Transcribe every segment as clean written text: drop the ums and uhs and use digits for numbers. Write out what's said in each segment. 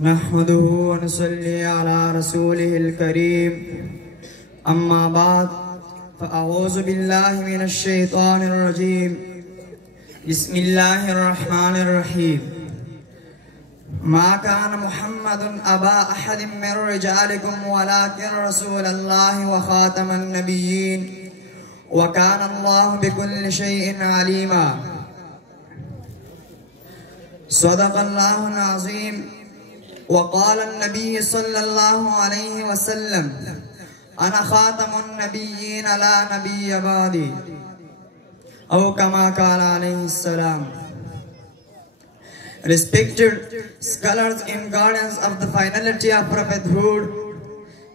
نحمده ونصلي على رسوله الكريم أما بعد فأعوذ بالله من الشيطان الرجيم بسم الله الرحمن الرحيم ما كان محمد أبا أحد من رجالكم ولكن رسول الله وخاتم النبيين وكان الله بكل شيء عليما صدق الله العظيم وقال النبي صلى الله عليه وسلم أنا خاتم النبيين لا نبي بعدي أو كما قال عليه السلام. Respected scholars and guardians of the finality of prophethood,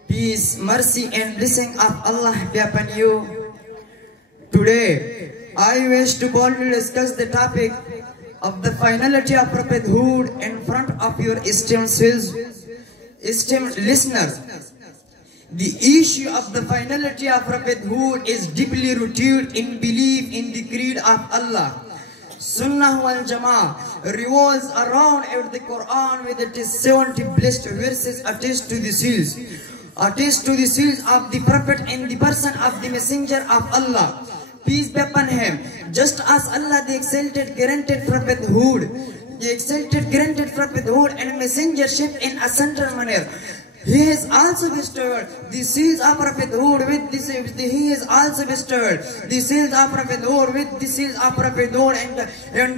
peace, mercy and blessing of Allah be upon you. Today I wish to boldly discuss the topic of the finality of prophethood in front of your esteemed listeners. The issue of the finality of prophethood is deeply rooted in belief in the creed of Allah. Sunnah wal Jama'ah revolves around the Quran with its 70 blessed verses attached to the seals of the Prophet and the person of the Messenger of Allah. Peace be upon him. Just as Allah the exalted granted prophethood and messengership in a central manner, He has also bestowed the seals of prophethood with the seals of prophethood and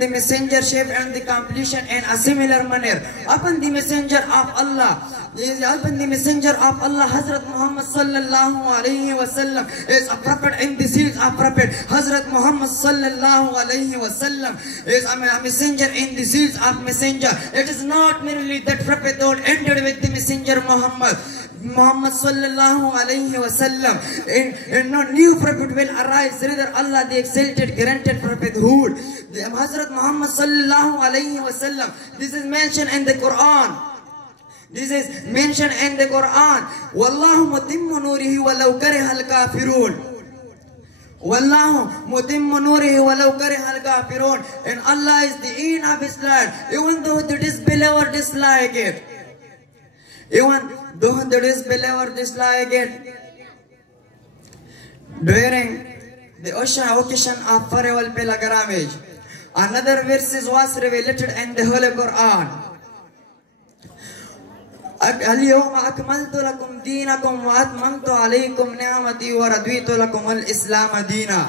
the messengership and the completion in a similar manner upon the messenger of Allah. Upon the messenger of Allah, Hazrat Muhammad sallallahu alayhi wasallam is a prophet and the seals of prophet. Hazrat Muhammad sallallahu alayhi wasallam is a messenger and the seals of messenger. It is not merely that prophethood ended with the messenger Muhammad sallallahu alayhi wasallam, and no new prophet will arise. Rather, Allah the exalted granted prophethood. Hazrat Muhammad sallallahu alayhi wasallam. This is mentioned in the Quran. Wallahu mutimmu nurihi walau karihal kafirun. Wallahu mutimmu nurihi walau karihal kafirun. And Allah is the end of His light, even though the disbeliever dislike it. During the occasion of farewell pilgrimage, another verse was revealed in the Holy Quran. اليوم أكملت لكم دينكم وأتممت عليكم نعمتي ورضيت لكم الإسلام دينا.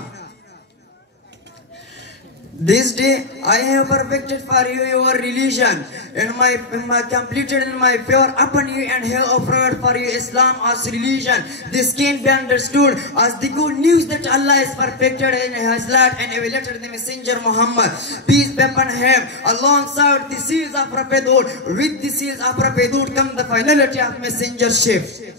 This day I have perfected for you your religion, and my completed in my favor upon you, and have offered for you Islam as religion. This can be understood as the good news that Allah is perfected in His light and elevated the messenger Muhammad, peace be upon him, alongside the seals of prophethood. With the seals of prophethood come the finality of messengership.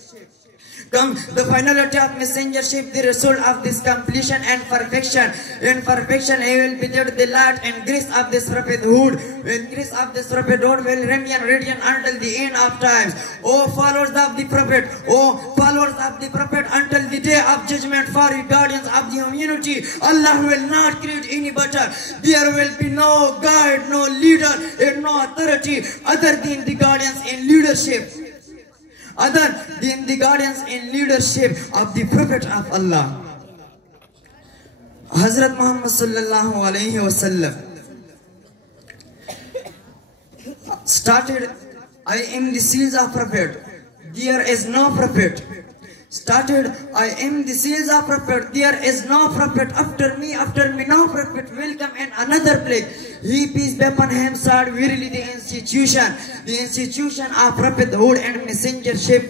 The finality of messengership, the result of this completion and perfection. In perfection, He will be the light and grace of this prophethood. And grace of this prophethood will remain radiant until the end of times. O followers of the prophet, until the day of judgment, for you guardians of the humanity, Allah will not create any better. There will be no guide, no leader, and no authority other than the guardians in leadership. Of the Prophet of Allah. Hazrat Muhammad sallallahu alayhi wasallam started, I am the seals of prophet, there is no prophet. Started, I am the seals of prophet, there is no prophet after me no prophet will come in another place. He, peace be upon him, said verily the institution of prophethood and messengership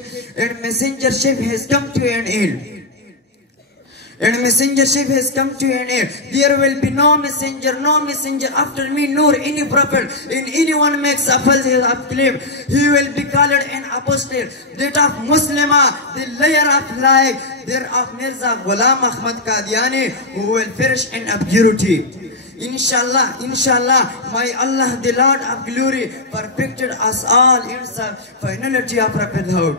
has come to an end. There will be no messenger after me, nor any prophet. And anyone makes a false claim, he will be called an apostate. That of Muslima, the layer of life, there of Mirza Ghulam Ahmad Qadiani, who will perish in obscurity. Inshallah, may Allah, the Lord of glory, perfected us all in the finality of prophethood.